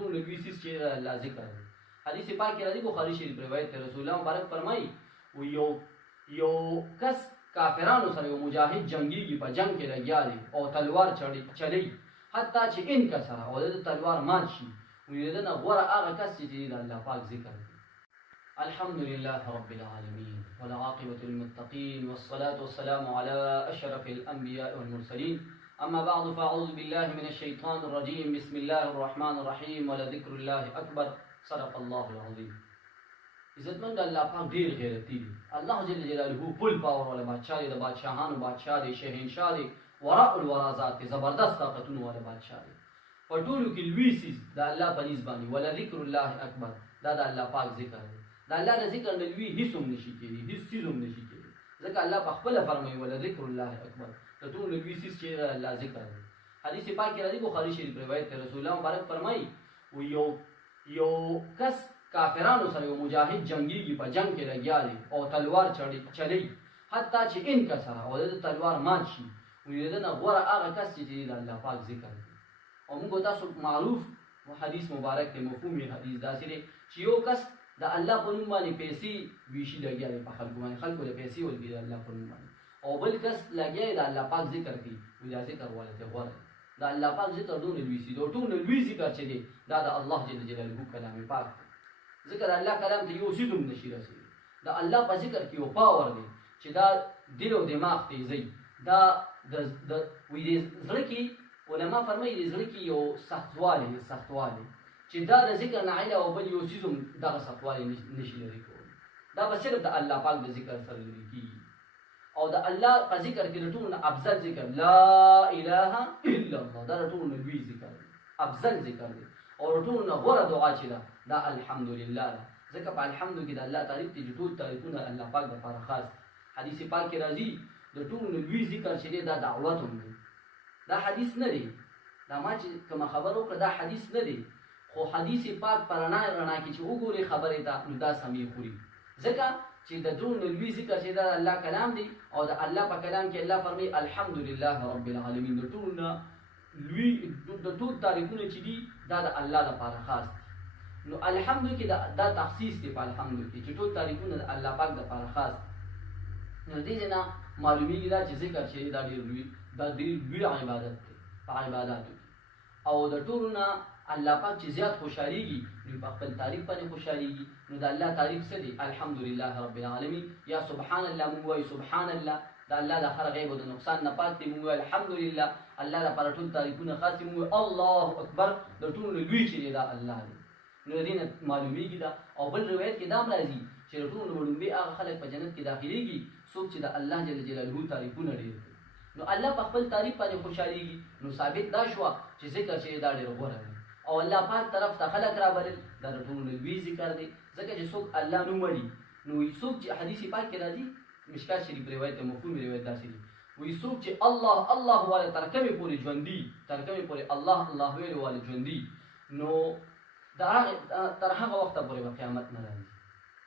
ټول لوی سیس چې الله ذکر دی. حدیث پاک کې راځي بخاری شریف روایت ته رسول الله مبارک فرمایي و یو کس کافرانو سره یو مجاهد جنگیږي په جنگ کې لګیا دی او تلوار چلی حتی چې انکسر او د تلوار مات شي وي دنه غوره هغه کس چې د الله پاک ذکر کوي. الحمد لله رب العالمين والعاقبة للمتقين والصلاة والسلام على أشرف الأنبياء والمرسلين. أما بعد فأعوذ بالله من الشيطان الرجيم. بسم الله الرحمن الرحيم ولذكر الله أكبر. صدق الله العظيم. عزتمند الله پاک ډیر غیرتی دی. الله جل جلاله فل پاور والا بادشاہ دی، د بادشاہانو بادشاہ دی، شهنشاه دی، وراء الورا ذات دی، زبردست طاقتونو والا بادشاہ دی. په ټولو کې لوی سیز د الله په نسبت باندې ولذکر الله اکبر، دا د الله پاک ذکر دی. د الله د ذکر نه لوی هیڅ هم نشي کېدی، هیڅ څیز هم نشي کېدی، ځکه الله په خپله فرمایي ولذکر الله اکبر، د ټولو لوی سیز چې د الله ذکر دی. حدیث پاک کې راځي بخاري شریف روایت ته رسول الله مبارک فرمایي و یو کس کافرانو سره یو مجاهد جنگیږي په جنگ کې لګیا دی او تلوار چلی حتی چې انکسر او د تلوار مات شي وي دنه غوره هغه کس چې د الله پاک ذکر کوي. او موږ تاسو معروف حدیث مبارک کې مفهوم حدیث داسې دی چې یو کس د الله په نوم باندې پیسې ویشي لګیا دی په خلکو باندې، خلکو له پیسې ولګي د الله په نوم باندې، او بل کس لګیا دی د الله پاک ذکر کوي وي دا ذکر ولته غوره د الله پاک ذکر دون لوی سي دو ټول لوی ذکر چې دی دا د الله جل جلاله کلام پاک ذکر الله کلام ته یو سیزم نشي رسېدلی. د الله په ذکر کې یو پاور دی چې دا دل او دماغ تیزوي. دا د زړه کې علما فرمایي د زړه کې یو سختوالی چې دا د ذکر نه علاوه بل یو سیزم دغه سختوالی نشي لرې کولی. دا به صرف د الله پاک د ذکر سره لرې کېږي. او د الله په ذکر کې د ټولو نه افضل ذکر لا اله الا الله، دا د ټولو نه لوی ذکر دی، افضل ذکر دی. او د ټولو نه غوره دعا چې ده دا الحمدلله ده، ځکه په الحمد کې د الله تعریف دی چې ټول تعریفونه الله پاک دپاره خاص. حدیث پاک کې راځي د ټولو نه لوی ذکر چې دی دا دعوت هم دی. دا حدیث نه دی، دا ما چې کومه خبره وکړه دا حدیث نه دی، خو حدیث پاک په رڼا کې چې وګورې خبرې ته نو دا سمې خوري، ځکه چې د ټولو نه لوی ذکر چې دا الله کلام دی. او د الله په کلام کې الله فرمایي الحمدلله رب العالمین، د ټولو نه لوی د ټول تعریفونه چې دي دا د الله لپاره خاص دي. نو الحمد کې دا تخصیص دی په الحمد کې چې ټول تعریفونه د الله پاک لپاره خاص دي. نو دې نه معلومیږي دا چې ذکر چې دا ډېر لوی عبادت دی په عباداتو کې. او د ټولو نه الله پاک چې زیات خوشحالېږي نو په خپل تعریف باندې خوشحالېږي. نو د الله تعریف څه دی؟ الحمدلله رب العالمین، یا سبحان الله مونږ وایو سبحان الله، د الله د هر غیب او د نقصان نه پاک دی مونږ وایو الحمدلله، الله لپاره ټول تعریفونه خاص دي مونږ الله اکبر، د ټولو نه لوی چې دی دا الله دی. نو دې نه معلومیږي دا. او بل روایت کې دا هم راځي چې د ټولو نه وړومبي هغه خلک په جنت کې داخلېږي څوک چې د الله جل جلاله تعریفونه ډېر کوي. نو الله په خپل تعریف باندې خوشحالېږي. نو ثابت دا شوه چې ذکر چې دا ډېر غوره دی. او الله پاک طرف ته خلک رابلل دا د ټولو نه لوی ذکر دی، ځکه چې څوک الله نوم وړي نو څوک چې حدیث پاک کې راځي مشکات شریف روایت مفهوم روایت داسې دی وایي څوک چې الله الله والا تر کومې پورې ژوندي، تر کومې پورې الله الله ویلو والا ژوندي، نو تر هغه وخته پورې به قیامت نه راځي.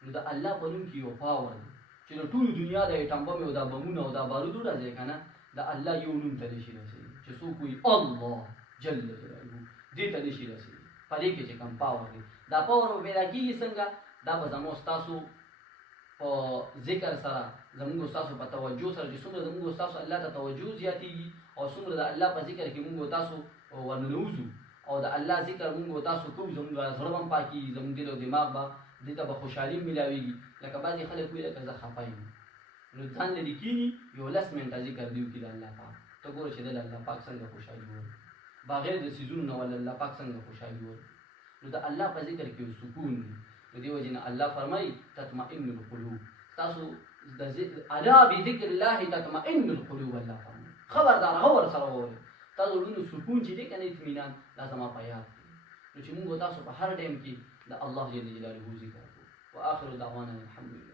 نو د الله په نوم کې یو پاور دی چې د ټولو دنیا د ایټم بم او دا بمونه او دا بارود راځي که نه، د الله یو نوم ته نشي رسېږي چې څوک وایي الله جل جلاله دې ته نشي رسېږي. په دې کې چې کوم پاور دی دا پاور به پیدا کېږي څنګه؟ دا به زموږ ستاسو په ذکر سره، زموږ ستاسو په توجه سره چې څومره زموږ ستاسو الله ته توجه زیاتېږي او څومره د الله په ذکر کې موږ تاسو ورننوځو او د الله ذکر موږ تاسو کوو، زموږ زړه به هم پاکېږي، زموږ دل او دماغ به دې ته به خوشحالي ملاوېږي. لکه بعضې خلک وایي لکه زه خفه یم، نو ځان لرې کښېني یو 10 منټه ذکر دې وکړي د الله پاک، ته ګوره چې د الله پاک څنګه خوشحالي وایي، بغیر د څیزونو نه ول الله پاک څنګه خوشحالي وایي. نو د الله په ذکر کې یو سکون دی. نو دې وجې نه الله فرمایي تطمئن القلوب، تاسو د الا بذکر الله تطمئن القلوب، الله فرمایي خبردار غور سره واورئ، تاسو زړونو سکون چې دی که نه اطمینان دا زما په یاد دی. نو چې موږ تاسو په هر ټایم کې د الله جل جلاله ذکر کوو. واخر دعوانا الحمدلله.